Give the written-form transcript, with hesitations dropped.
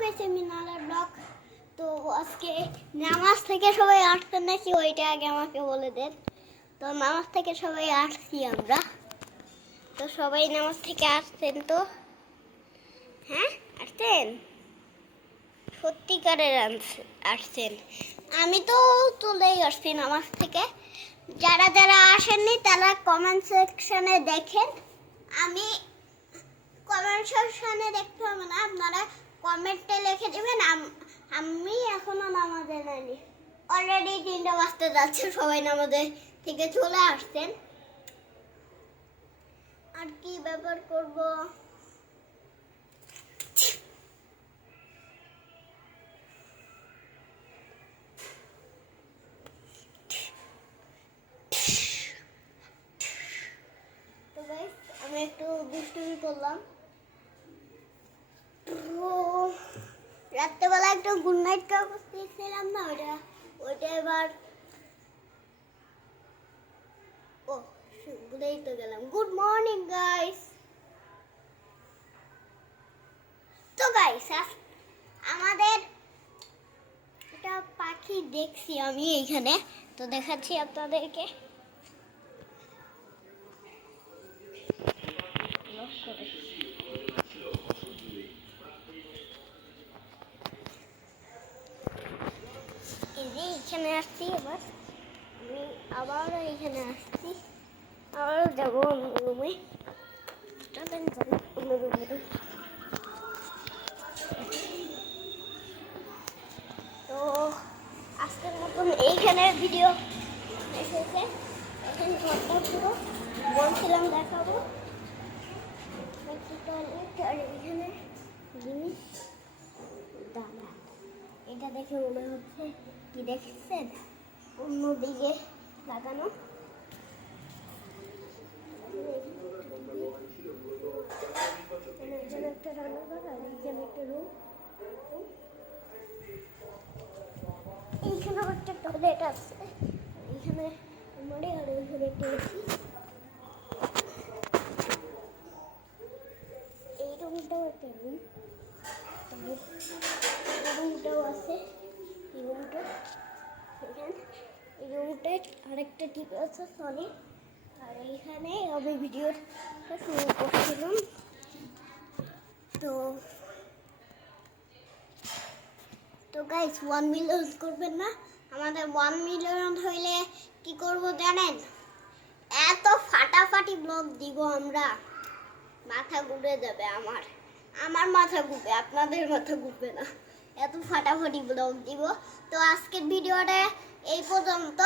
পেয়েছে মিনালার ব্লগ। তো আজকে নামাজ থেকে সবাই আসছেন নাকি ওইটা আগে আমাকে বলে দেন। তো নামাজ থেকে সবাই আসছি আমরা। তো সবাই নামাজ থেকে আসছেন তো? হ্যাঁ আসছেন, সত্যিকারের আসছেন। আমি তো চলেই আসছি নামাজ থেকে। যারা যারা আসেননি তারা কমেন্ট সেকশনে দেখেন। আমি কমেন্ট সেকশনে দেখতে হবে না, আপনারা কমেন্টে লিখে দেবেন আমি এখনো নামাজে যাইনি। অলরেডি 3টা বাজতে যাচ্ছে, সবাই নামাজে থেকে চলে আসছেন। আর কি ব্যাপার করব, তো গাইস আমি একটু দুষ্টুমি করলাম। রাত্রেবেলা একটু গুড নাইট করতেছিলাম না, ওইটা এবার ভুলেই তো গেলাম। Good morning guys. তো গাইস আমাদের একটা পাখি দেখছি আমি এইখানে, তো দেখাচ্ছি আপনাদেরকে। এখানে আসছি, এবার আমি আবার এখানে আসছি, আবার যাবো রুমে। তো আজকের মতন এইখানের ভিডিও এসেছে। এখন ঘরটা পুরো বলছিলাম দেখাবো, আর এইখানে জিনিস দাদা এটা দেখে মনে হচ্ছে কি দেখছেন অন্যদিকে লাগানো। এখানে একটা রান্নাঘর আর এইখানে একটা রুম, এইখানে একটা টয়লেট আছে, এইখানে আমারে আর ওইখানে একটা এসি। এই রুমটাও একটা রুম, এই রুমটাও আছে, এই রুমটা এখানে, এই রুমটায় আরেকটা টিভি আছে সরি। আর এইখানে আমি ভিডিওটা শুরু করছিলাম। তো গাইস 1 মিলিয়ন করবেন না, আমাদের 1 মিলিয়ন হইলে কি করব জানেন? এত ফাটাফাটি ব্লগ দিব আমরা, মাথা ঘুরে যাবে। আমার মাথা ঘুরবে, আপনাদের মাথা ঘুরবে না। এত ফাটাফাটি ব্লগ দিব। তো আজকের ভিডিওটা এই পর্যন্ত।